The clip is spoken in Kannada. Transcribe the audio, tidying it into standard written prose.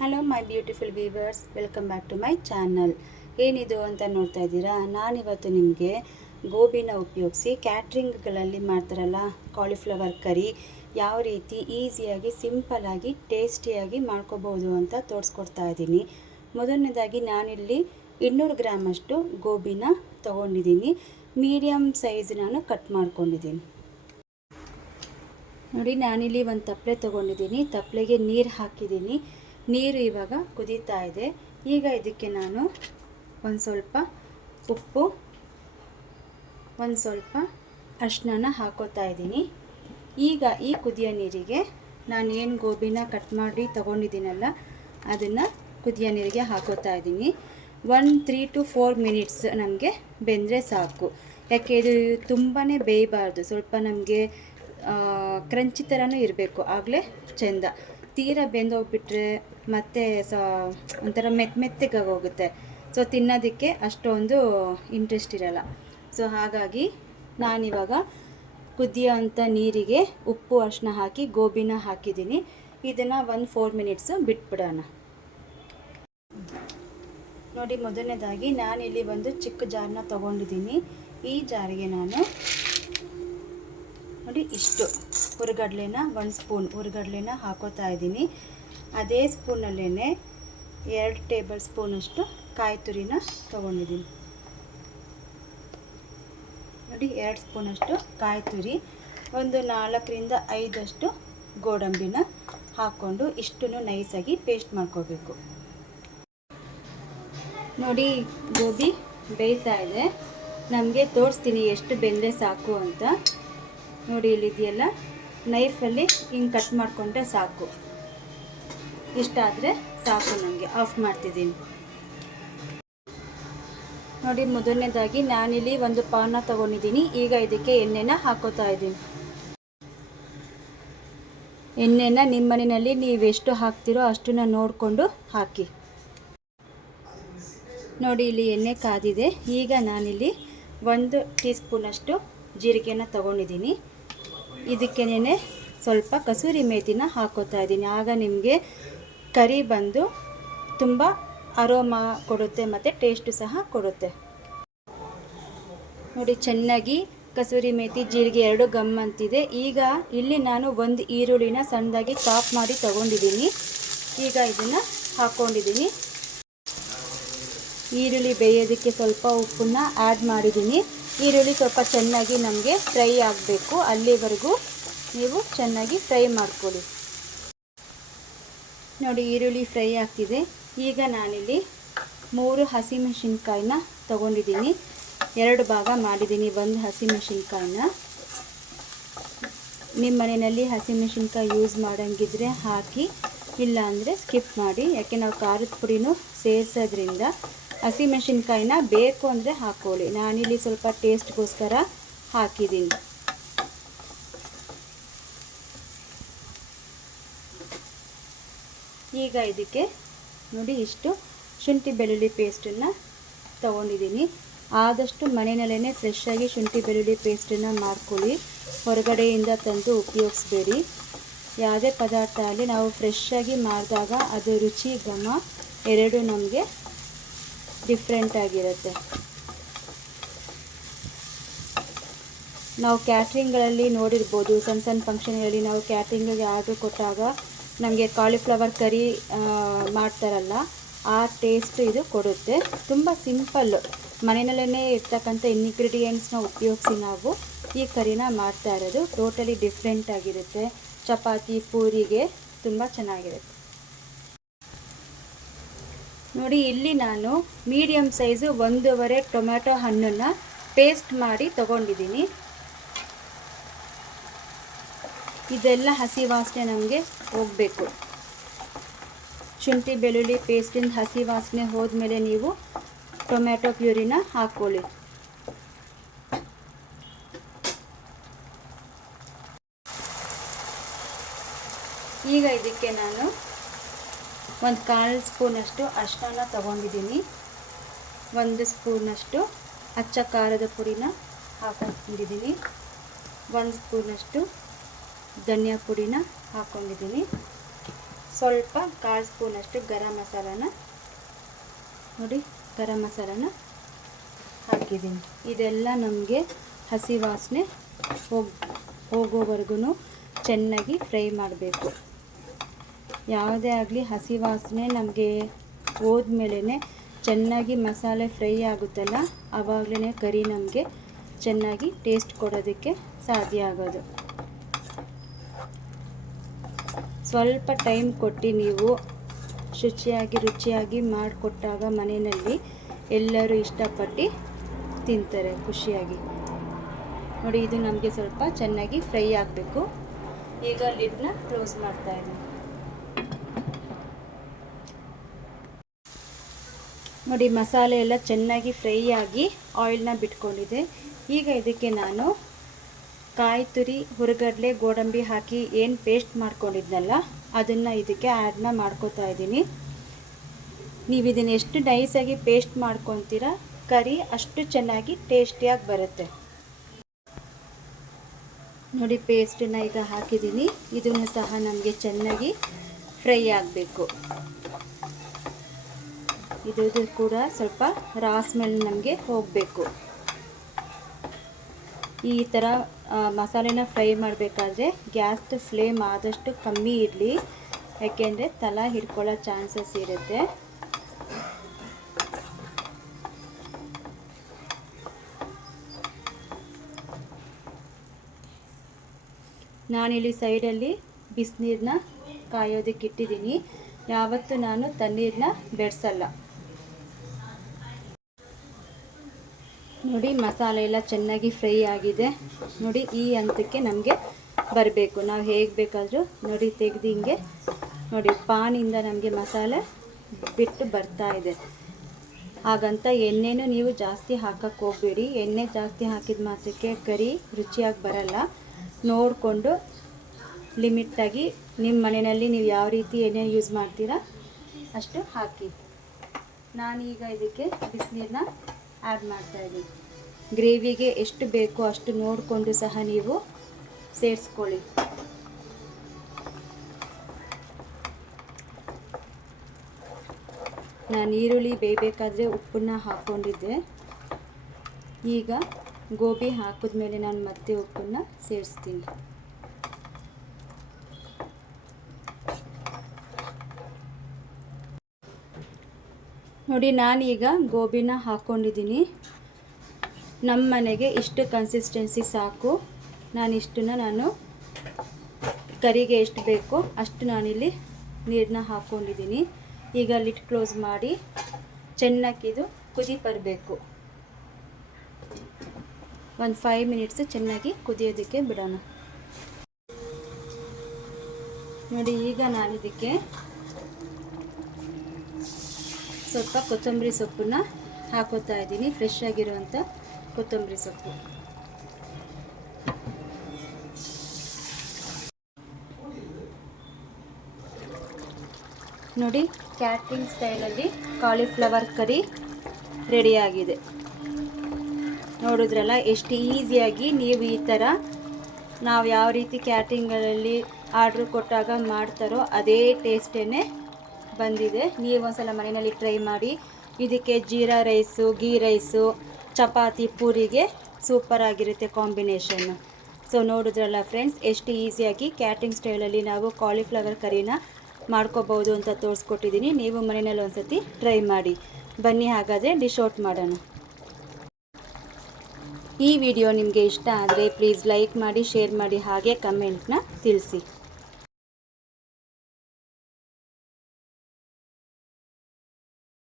Hello my beautiful viewers, welcome back to my channel. ಏನಿದು ಅಂತ ನೋಡ್ತಾ ಇದ್ದೀರಾ, ನಾನಿವತ್ತು ನಿಮಗೆ ಗೋಬಿನ ಉಪಯೋಗಿಸಿ ಕ್ಯಾಟ್ರಿಂಗ್ಗಳಲ್ಲಿ ಮಾಡ್ತಾರಲ್ಲ ಕಾಲಿಫ್ಲವರ್ ಕರಿ ಯಾವ ರೀತಿ ಈಸಿಯಾಗಿ ಸಿಂಪಲ್ಲಾಗಿ ಟೇಸ್ಟಿಯಾಗಿ ಮಾಡ್ಕೋಬೋದು ಅಂತ ತೋರಿಸ್ಕೊಡ್ತಾ ಇದ್ದೀನಿ. ಮೊದಲನೇದಾಗಿ ನಾನಿಲ್ಲಿ 200 ಗ್ರಾಮಷ್ಟು ಗೋಬಿನ ತೊಗೊಂಡಿದ್ದೀನಿ. ಮೀಡಿಯಮ್ ಸೈಜ್ ನಾನು ಕಟ್ ಮಾಡ್ಕೊಂಡಿದ್ದೀನಿ. ನೋಡಿ, ನಾನಿಲ್ಲಿ ಒಂದು ತಪ್ಪಲೆ ತೊಗೊಂಡಿದ್ದೀನಿ. ತಪ್ಪಲೆಗೆ ನೀರು ಹಾಕಿದ್ದೀನಿ. ನೀರು ಇವಾಗ ಕುದೀತಾ ಇದೆ. ಈಗ ಇದಕ್ಕೆ ನಾನು ಒಂದು ಸ್ವಲ್ಪ ಉಪ್ಪು, ಒಂದು ಸ್ವಲ್ಪ ಅರಿಶಿನ ಹಾಕೋತಾ ಇದ್ದೀನಿ. ಈಗ ಈ ಕುದಿಯೋ ನೀರಿಗೆ ನಾನು ಏನು ಗೋಬಿನ ಕಟ್ ಮಾಡಿ ತೊಗೊಂಡಿದ್ದೀನಲ್ಲ ಅದನ್ನು ಕುದಿಯೋ ನೀರಿಗೆ ಹಾಕೋತಾ ಇದ್ದೀನಿ. 3 to 4 ಮಿನಿಟ್ಸ್ ನಮಗೆ ಬೆಂದರೆ ಸಾಕು. ಯಾಕೆ ಇದು ತುಂಬಾ ಬೇಯಬಾರ್ದು, ಸ್ವಲ್ಪ ನಮಗೆ ಕ್ರಂಚಿ ಥರನೂ ಇರಬೇಕು, ಆಗಲೇ ಚೆಂದ. ತೀರ ಬೆಂದೋಗ್ಬಿಟ್ರೆ ಮತ್ತೆ ಒಂಥರ ಮೆತ್ತಗಾಗೋಗುತ್ತೆ. ಸೊ ತಿನ್ನೋದಕ್ಕೆ ಅಷ್ಟೊಂದು ಇಂಟ್ರೆಸ್ಟ್ ಇರಲ್ಲ. ಸೊ ಹಾಗಾಗಿ ನಾನಿವಾಗ ಕುದಿಯೋ ಅಂಥ ನೀರಿಗೆ ಉಪ್ಪು ಅರಿಶಿನ ಹಾಕಿ ಗೋಬಿನ ಹಾಕಿದ್ದೀನಿ. ಇದನ್ನು 4 ಮಿನಿಟ್ಸು ಬಿಟ್ಬಿಡೋಣ. ನೋಡಿ, ಮೊದಲನೇದಾಗಿ ನಾನಿಲ್ಲಿ ಒಂದು ಚಿಕ್ಕ ಜಾರನ್ನ ತೊಗೊಂಡಿದ್ದೀನಿ. ಈ ಜಾರಿಗೆ ನಾನು ನೋಡಿ ಇಷ್ಟು ಹುರಿಗಡಲೆನ 1 ಸ್ಪೂನ್ ಹುರಿಗಡಲೆನ ಹಾಕೋತಾ ಇದ್ದೀನಿ. ಅದೇ ಸ್ಪೂನಲ್ಲೇ 2 ಟೇಬಲ್ ಸ್ಪೂನಷ್ಟು ಕಾಯಿ ತುರಿನ ತೊಗೊಂಡಿದ್ದೀನಿ. ನೋಡಿ, 2 ಸ್ಪೂನಷ್ಟು ಕಾಯಿ ತುರಿ, ಒಂದು 4ರಿಂದ 5 ಗೋಡಂಬಿನ ಹಾಕ್ಕೊಂಡು ಇಷ್ಟನ್ನು ನೈಸಾಗಿ ಪೇಸ್ಟ್ ಮಾಡ್ಕೋಬೇಕು. ನೋಡಿ, ಗೋಬಿ ಬೇಯ್ತಾ ಇದೆ. ನಮಗೆ ತೋರಿಸ್ತೀನಿ ಎಷ್ಟು ಬೆಂದರೆ ಸಾಕು ಅಂತ. ನೋಡಿ, ಇಲ್ಲಿದೆಯಲ್ಲ, ನೈಫಲ್ಲಿ ಹಿಂಗೆ ಕಟ್ ಮಾಡಿಕೊಂಡ್ರೆ ಸಾಕು. ಇಷ್ಟಾದರೆ ಸಾಕು, ನನಗೆ ಆಫ್ ಮಾಡ್ತಿದ್ದೀನಿ. ನೋಡಿ, ಮೊದಲನೇದಾಗಿ ನಾನಿಲ್ಲಿ ಒಂದು ಪಾನ ತೊಗೊಂಡಿದ್ದೀನಿ. ಈಗ ಇದಕ್ಕೆ ಎಣ್ಣೆನ ಹಾಕೋತಾ ಇದ್ದೀನಿ. ಎಣ್ಣೆನ ನಿಮ್ಮ ಮನೆಯಲ್ಲಿ ನೀವೆಷ್ಟು ಹಾಕ್ತಿರೋ ಅಷ್ಟನ್ನು ನೋಡಿಕೊಂಡು ಹಾಕಿ. ನೋಡಿ, ಇಲ್ಲಿ ಎಣ್ಣೆ ಕಾದಿದೆ. ಈಗ ನಾನಿಲ್ಲಿ 1 ಟೀ ಸ್ಪೂನಷ್ಟು ಜೀರಿಗೆನ ತೊಗೊಂಡಿದ್ದೀನಿ. ಇದಕ್ಕೇನೆ ಸ್ವಲ್ಪ ಕಸೂರಿ ಮೇಥಿನ ಹಾಕೋತಾ ಇದ್ದೀನಿ. ಆಗ ನಿಮಗೆ ಕರಿ ಬಂದು ತುಂಬ ಅರೋಮಾ ಕೊಡುತ್ತೆ ಮತ್ತು ಟೇಸ್ಟು ಸಹ ಕೊಡುತ್ತೆ. ನೋಡಿ, ಚೆನ್ನಾಗಿ ಕಸೂರಿ ಮೇಥಿ ಜೀರಿಗೆ 2 ಗಮ್ ಅಂತಿದೆ. ಈಗ ಇಲ್ಲಿ ನಾನು 1 ಈರುಳ್ಳಿನ ಸಣ್ಣದಾಗಿ ಚಾಪ್ ಮಾಡಿ ತೊಗೊಂಡಿದ್ದೀನಿ. ಈಗ ಇದನ್ನು ಹಾಕ್ಕೊಂಡಿದ್ದೀನಿ. ಈರುಳ್ಳಿ ಬೇಯೋದಕ್ಕೆ ಸ್ವಲ್ಪ ಉಪ್ಪನ್ನು ಆ್ಯಡ್ ಮಾಡಿದ್ದೀನಿ. ಈರುಳ್ಳಿ ಸ್ವಲ್ಪ ಚೆನ್ನಾಗಿ ನಮಗೆ ಫ್ರೈ ಆಗಬೇಕು, ಅಲ್ಲಿವರೆಗೂ ನೀವು ಚೆನ್ನಾಗಿ ಫ್ರೈ ಮಾಡ್ಕೊಳ್ಳಿ. ನೋಡಿ, ಈರುಳ್ಳಿ ಫ್ರೈ ಆಗ್ತಿದೆ. ಈಗ ನಾನಿಲ್ಲಿ 3 ಹಸಿಮೆಣಸಿನ್ಕಾಯಿನ ತೊಗೊಂಡಿದ್ದೀನಿ. 2 ಭಾಗ ಮಾಡಿದ್ದೀನಿ. 1 ಹಸಿಮೆಣಸಿನ್ಕಾಯಿನ ನಿಮ್ಮ ಮನೆಯಲ್ಲಿ ಹಸಿಮೆಣಸಿನ್ಕಾಯಿ ಯೂಸ್ ಮಾಡೋಂಗಿದ್ರೆ ಹಾಕಿ, ಇಲ್ಲ ಅಂದರೆ ಸ್ಕಿಪ್ ಮಾಡಿ. ಯಾಕೆ ನಾವು ಖಾರದ ಪುಡಿನೂ ಸೇರಿಸೋದ್ರಿಂದ ಹಸಿಮೆಣಸಿನ್ಕಾಯಿನ ಬೇಕು ಅಂದರೆ ಹಾಕ್ಕೊಳ್ಳಿ. ನಾನಿಲ್ಲಿ ಸ್ವಲ್ಪ ಟೇಸ್ಟ್ಗೋಸ್ಕರ ಹಾಕಿದ್ದೀನಿ. ಈಗ ಇದಕ್ಕೆ ನೋಡಿ ಇಷ್ಟು ಶುಂಠಿ ಬೆಳ್ಳುಳ್ಳಿ ಪೇಸ್ಟನ್ನು ತೊಗೊಂಡಿದ್ದೀನಿ. ಆದಷ್ಟು ಮನೆಯಲ್ಲೇ ಫ್ರೆಶ್ಶಾಗಿ ಶುಂಠಿ ಬೆಳ್ಳುಳ್ಳಿ ಪೇಸ್ಟನ್ನು ಮಾಡ್ಕೊಳ್ಳಿ. ಹೊರಗಡೆಯಿಂದ ತಂದು ಉಪಯೋಗಿಸ್ಬೇಡಿ. ಯಾವುದೇ ಪದಾರ್ಥ ಆಗಲಿ ನಾವು ಫ್ರೆಶ್ಶಾಗಿ ಮಾಡಿದಾಗ ಅದು ರುಚಿ ಘಮ ಎರಡೂ ನಮಗೆ ಡಿಫ್ರೆಂಟ್ ಆಗಿರುತ್ತೆ. ನಾವು ಕ್ಯಾಟ್ರಿಂಗ್ಗಳಲ್ಲಿ ನೋಡಿರ್ಬೋದು, ಸಣ್ಣ ಫಂಕ್ಷನ್ಗಳಲ್ಲಿ ನಾವು ಕ್ಯಾಟ್ರಿಂಗಿಗೆ ಆರ್ಡ್ರ್ ಕೊಟ್ಟಾಗ ನಮಗೆ ಕಾಲಿಫ್ಲವರ್ ಕರಿ ಮಾಡ್ತಾರಲ್ಲ, ಆ ಟೇಸ್ಟ್ ಇದು ಕೊಡುತ್ತೆ. ತುಂಬ ಸಿಂಪಲ್ಲು, ಮನೆಯಲ್ಲೇ ಇರ್ತಕ್ಕಂಥ ಇಂಗ್ರೀಡಿಯೆಂಟ್ಸ್ನ ಉಪಯೋಗಿಸಿ ನಾವು ಈ ಕರಿನ ಮಾಡ್ತಾ ಇರೋದು. ಟೋಟಲಿ ಡಿಫ್ರೆಂಟ್ ಆಗಿರುತ್ತೆ. ಚಪಾತಿ ಪೂರಿಗೆ ತುಂಬ ಚೆನ್ನಾಗಿರುತ್ತೆ. ನೋಡಿ, ಇಲ್ಲಿ ನಾನು ಮೀಡಿಯಮ್ ಸೈಜು 1.5 ಟೊಮ್ಯಾಟೊ ಹಣ್ಣನ್ನು ಪೇಸ್ಟ್ ಮಾಡಿ ತೊಗೊಂಡಿದ್ದೀನಿ. ಇದೆಲ್ಲ ಹಸಿ ವಾಸನೆ ನಮಗೆ ಹೋಗಬೇಕು. ಶುಂಠಿ ಬೆಳ್ಳುಳ್ಳಿ ಪೇಸ್ಟಿಂದ ಹಸಿ ವಾಸನೆ ಹೋದ್ಮೇಲೆ ನೀವು ಟೊಮ್ಯಾಟೊ ಪ್ಯೂರಿನ ಹಾಕ್ಕೊಳ್ಳಿ. ಈಗ ಇದಕ್ಕೆ ನಾನು 1/4 ಸ್ಪೂನಷ್ಟು ಅರಿಶಿನ ತೊಗೊಂಡಿದ್ದೀನಿ. 1 ಸ್ಪೂನಷ್ಟು ಅಚ್ಚ ಖಾರದ ಪುಡಿನ ಹಾಕೊಂಡಿದ್ದೀನಿ. 1 ಸ್ಪೂನಷ್ಟು ಧನಿಯಾ ಪುಡಿನ ಹಾಕ್ಕೊಂಡಿದ್ದೀನಿ. ಸ್ವಲ್ಪ 1/4 ಸ್ಪೂನಷ್ಟು ಗರಂ ಮಸಾಲಾನ ನೋಡಿ, ಗರಂ ಮಸಾಲಾನ ಹಾಕಿದ್ದೀನಿ. ಇದೆಲ್ಲ ನಮಗೆ ಹಸಿ ವಾಸನೆ ಹೋಗೋವರೆಗೂ ಚೆನ್ನಾಗಿ ಫ್ರೈ ಮಾಡಬೇಕು. ಯಾವುದೇ ಆಗಲಿ ಹಸಿ ವಾಸನೆ ನಮಗೆ ಹೋದ್ಮೇಲೆ ಚೆನ್ನಾಗಿ ಮಸಾಲೆ ಫ್ರೈ ಆಗುತ್ತಲ್ಲ, ಆವಾಗಲೇ ಕರಿ ನಮಗೆ ಚೆನ್ನಾಗಿ ಟೇಸ್ಟ್ ಕೊಡೋದಕ್ಕೆ ಸಾಧ್ಯ ಆಗೋದು. ಸ್ವಲ್ಪ ಟೈಮ್ ಕೊಟ್ಟು ನೀವು ರುಚಿಯಾಗಿ ಮಾಡಿಕೊಟ್ಟಾಗ ಮನೆಯಲ್ಲಿ ಎಲ್ಲರೂ ಇಷ್ಟಪಟ್ಟು ತಿಂತಾರೆ ಖುಷಿಯಾಗಿ. ನೋಡಿ, ಇದು ನಮಗೆ ಸ್ವಲ್ಪ ಚೆನ್ನಾಗಿ ಫ್ರೈ ಆಗಬೇಕು. ಈಗ ಲಿಡ್ನ ಕ್ಲೋಸ್ ಮಾಡ್ತಾ ಇದ್ದೀನಿ. ನೋಡಿ, ಮಸಾಲೆ ಎಲ್ಲ ಚೆನ್ನಾಗಿ ಫ್ರೈ ಆಗಿ ಆಯಿಲ್ನ ಬಿಟ್ಕೊಂಡಿದೆ. ಈಗ ಇದಕ್ಕೆ ನಾನು ಕಾಯಿ ತುರಿ, ಹುರಿಗಡಲೆ, ಗೋಡಂಬಿ ಹಾಕಿ ಏನು ಪೇಸ್ಟ್ ಮಾಡ್ಕೊಂಡಿದ್ನಲ್ಲ ಅದನ್ನು ಇದಕ್ಕೆ ಆ್ಯಡ್ನ ಮಾಡ್ಕೋತಾ ಇದ್ದೀನಿ. ನೀವು ಇದನ್ನು ಎಷ್ಟು ನೈಸಾಗಿ ಪೇಸ್ಟ್ ಮಾಡ್ಕೊತೀರಾ ಕರಿ ಅಷ್ಟು ಚೆನ್ನಾಗಿ ಟೇಸ್ಟಿಯಾಗಿ ಬರುತ್ತೆ. ನೋಡಿ, ಪೇಸ್ಟನ್ನು ಈಗ ಹಾಕಿದ್ದೀನಿ. ಇದನ್ನು ಸಹ ನಮಗೆ ಚೆನ್ನಾಗಿ ಫ್ರೈ ಆಗಬೇಕು. ಇದು ಕೂಡ ಸ್ವಲ್ಪ ರಾ ಸ್ಮೆಲ್ ನಮಗೆ ಹೋಗಬೇಕು. ಈ ಥರ ಮಸಾಲೆನ ಫ್ರೈ ಮಾಡಬೇಕಾದ್ರೆ ಗ್ಯಾಸ್ದು ಫ್ಲೇಮ್ ಆದಷ್ಟು ಕಮ್ಮಿ ಇರಲಿ, ಯಾಕೆಂದರೆ ತಲೆ ಹಿಡ್ಕೊಳ್ಳೋ ಚಾನ್ಸಸ್ ಇರುತ್ತೆ. ನಾನಿಲ್ಲಿ ಸೈಡಲ್ಲಿ ಬಿಸಿನೀರನ್ನ ಕಾಯೋದಕ್ಕೆ ಇಟ್ಟಿದ್ದೀನಿ. ಯಾವತ್ತೂ ನಾನು ತಣ್ಣೀರನ್ನ ಬೆರೆಸಲ್ಲ. ನೋಡಿ, ಮಸಾಲೆ ಎಲ್ಲ ಚೆನ್ನಾಗಿ ಫ್ರೈ ಆಗಿದೆ. ನೋಡಿ, ಈ ಹಂತಕ್ಕೆ ನಮಗೆ ಬರಬೇಕು. ನಾವು ಹೇಗೆ ಬೇಕಾದರೂ ನೋಡಿ ತೆಗೆದು ಹಿಂಗೆ ನೋಡಿ ಪಾನಿಂದ ನಮಗೆ ಮಸಾಲೆ ಬಿಟ್ಟು ಬರ್ತಾ ಇದೆ. ಹಾಗಂತ ಎಣ್ಣೆನೂ ನೀವು ಜಾಸ್ತಿ ಹಾಕಕ್ಕೆ ಹೋಗಬೇಡಿ. ಎಣ್ಣೆ ಜಾಸ್ತಿ ಹಾಕಿದ ಮಾತ್ರಕ್ಕೆ ಕರಿ ರುಚಿಯಾಗಿ ಬರಲ್ಲ. ನೋಡಿಕೊಂಡು ಲಿಮಿಟಾಗಿ ನಿಮ್ಮ ಮನೆಯಲ್ಲಿ ನೀವು ಯಾವ ರೀತಿ ಎಣ್ಣೆ ಯೂಸ್ ಮಾಡ್ತೀರಾ ಅಷ್ಟು ಹಾಕಿ. ನಾನೀಗ ಇದಕ್ಕೆ ಬಿಸಿನೀರನ್ನ ಆ್ಯಡ್ ಮಾಡ್ತಾಯಿದ್ದೀನಿ. ಗ್ರೇವಿಗೆ ಎಷ್ಟು ಬೇಕೋ ಅಷ್ಟು ನೋಡಿಕೊಂಡು ಸಹ ನೀವು ಸೇರಿಸ್ಕೊಳ್ಳಿ. ನಾನು ಈರುಳ್ಳಿ ಬೇಯಬೇಕಾದ್ರೆ ಉಪ್ಪನ್ನು ಹಾಕ್ಕೊಂಡಿದ್ದೆ. ಈಗ ಗೋಬಿ ಹಾಕಿದ್ಮೇಲೆ ನಾನು ಮತ್ತೆ ಉಪ್ಪನ್ನು ಸೇರಿಸ್ತೀನಿ. ನೋಡಿ, ನಾನೀಗ ಗೋಬಿನ ಹಾಕ್ಕೊಂಡಿದ್ದೀನಿ. ನಮ್ಮ ಮನೆಗೆ ಇಷ್ಟು ಕನ್ಸಿಸ್ಟೆನ್ಸಿ ಸಾಕು. ನಾನು ಕರಿಗೆ ಎಷ್ಟು ಬೇಕೋ ಅಷ್ಟು ನಾನಿಲ್ಲಿ ನೀರನ್ನ ಹಾಕ್ಕೊಂಡಿದ್ದೀನಿ. ಈಗ ಲಿಡ್ ಕ್ಲೋಸ್ ಮಾಡಿ ಚೆನ್ನಾಗಿದು ಕುದಿ ಬರಬೇಕು. ಒಂದು 5 ಮಿನಿಟ್ಸ್ ಚೆನ್ನಾಗಿ ಕುದಿಯೋದಕ್ಕೆ ಬಿಡೋಣ. ನೋಡಿ, ಈಗ ನಾನಿದಕ್ಕೆ ಸ್ವಲ್ಪ ಕೊತ್ತಂಬರಿ ಸೊಪ್ಪನ್ನ ಹಾಕೋತಾ ಇದ್ದೀನಿ. ಫ್ರೆಶ್ ಆಗಿರುವಂಥ ಕೊತ್ತಂಬರಿ ಸೊಪ್ಪು. ನೋಡಿ, ಕ್ಯಾಟ್ರಿಂಗ್ ಸ್ಟೈಲಲ್ಲಿ ಕಾಲಿಫ್ಲವರ್ ಕರಿ ರೆಡಿಯಾಗಿದೆ. ನೋಡಿದ್ರಲ್ಲ ಎಷ್ಟು ಈಸಿಯಾಗಿ ನೀವು ಈ ಥರ ನಾವು ಯಾವ ರೀತಿ ಕ್ಯಾಟ್ರಿಂಗಲ್ಲಿ ಆರ್ಡ್ರ್ ಕೊಟ್ಟಾಗ ಮಾಡ್ತಾರೋ ಅದೇ ಟೇಸ್ಟೇ ಬಂದಿದೆ. ನೀವು ಒಂದ್ಸಲ ಮನೆಯಲ್ಲಿ ಟ್ರೈ ಮಾಡಿ. ಇದಕ್ಕೆ ಜೀರಾ ರೈಸು, ಗೀ ರೈಸು, ಚಪಾತಿ, ಪೂರಿಗೆ ಸೂಪರ್ ಆಗಿರುತ್ತೆ ಕಾಂಬಿನೇಷನ್ನು. ಸೊ ನೋಡಿದ್ರಲ್ಲ ಫ್ರೆಂಡ್ಸ್, ಎಷ್ಟು ಈಸಿಯಾಗಿ ಕ್ಯಾಟ್ರಿಂಗ್ ಸ್ಟೈಲಲ್ಲಿ ನಾವು ಕಾಲಿಫ್ಲವರ್ ಕರಿನ ಮಾಡ್ಕೋಬೋದು ಅಂತ ತೋರಿಸ್ಕೊಟ್ಟಿದ್ದೀನಿ. ನೀವು ಮನೆಯಲ್ಲಿ ಒಂದ್ಸತಿ ಟ್ರೈ ಮಾಡಿ. ಬನ್ನಿ ಹಾಗಾದರೆ ಡಿಶ್ ಔಟ್ ಮಾಡೋಣ. ಈ ವಿಡಿಯೋ ನಿಮಗೆ ಇಷ್ಟ ಆದರೆ ಪ್ಲೀಸ್ ಲೈಕ್ ಮಾಡಿ, ಶೇರ್ ಮಾಡಿ, ಹಾಗೆ ಕಮೆಂಟ್ನ ತಿಳಿಸಿ.